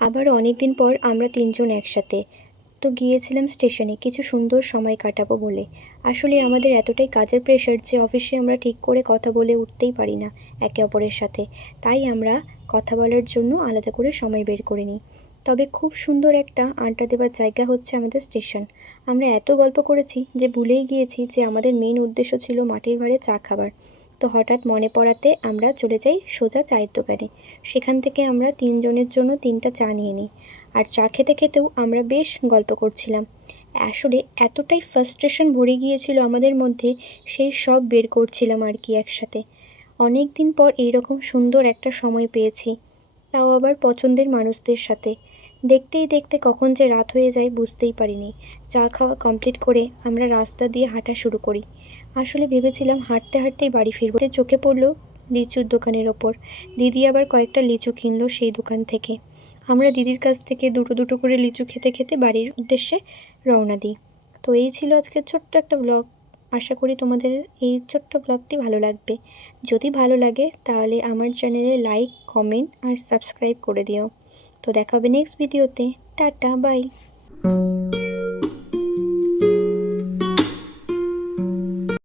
আবার অনেক দিন পর আমরা তিনজন একসাথে তো গিয়েছিলাম স্টেশনে কিছু সুন্দর সময় কাটাবো বলে। আসলে আমাদের এতটাই কাজের প্রেশার যে অফিসে আমরা ঠিক করে কথা বলে উঠতেই পারি না একে অপরের সাথে। তাই আমরা কথা বলার জন্য আলাদা করে সময় বের করে নিই। তবে খুব সুন্দর একটা আড্ডা দেওয়ার জায়গা হচ্ছে আমাদের স্টেশন। আমরা এত গল্প করেছি যে ভুলেই গিয়েছি যে আমাদের মেন উদ্দেশ্য ছিল মাটির ভাঁড়ে চা খাবার। তো হঠাৎ মনে পড়াতে আমরা চলে যাই সোজা চায়ের দোকানে। সেখান থেকে আমরা তিনজনের জন্য 3টা চা নিয়ে নিই। আর চা খেতে খেতেও আমরা বেশ গল্প করছিলাম। আসলে এতটাই ফ্রাস্ট্রেশন ভরে গিয়েছিল আমাদের মধ্যে, সেই সব বের করছিলাম আর কি একসাথে। অনেক দিন পর এইরকম সুন্দর একটা সময় পেয়েছি, তাও আবার পছন্দের মানুষদের সাথে। দেখতেই দেখতে কখন যে রাত হয়ে যায় বুঝতেই পারিনি। চা খাওয়া কমপ্লিট করে আমরা রাস্তা দিয়ে হাঁটা শুরু করি। আসলে ভেবেছিলাম হাঁটতে হাঁটতেই বাড়ি ফিরবো, চোখে পড়লো লিচুর দোকানের ওপর। দিদি আবার কয়েকটা লিচু কিনলো সেই দোকান থেকে। আমরা দিদির কাছ থেকে দুটো দুটো করে লিচু খেতে খেতে বাড়ির উদ্দেশ্যে রওনা দিই। তো এই ছিল আজকের ছোট্ট একটা ব্লগ। আশা করি তোমাদের এই ছোট্ট ব্লগটি ভালো লাগবে। যদি ভালো লাগে তাহলে আমার চ্যানেলে লাইক, কমেন্ট আর সাবস্ক্রাইব করে দিও। তো দেখা হবে নেক্সট ভিডিওতে। Tata, by.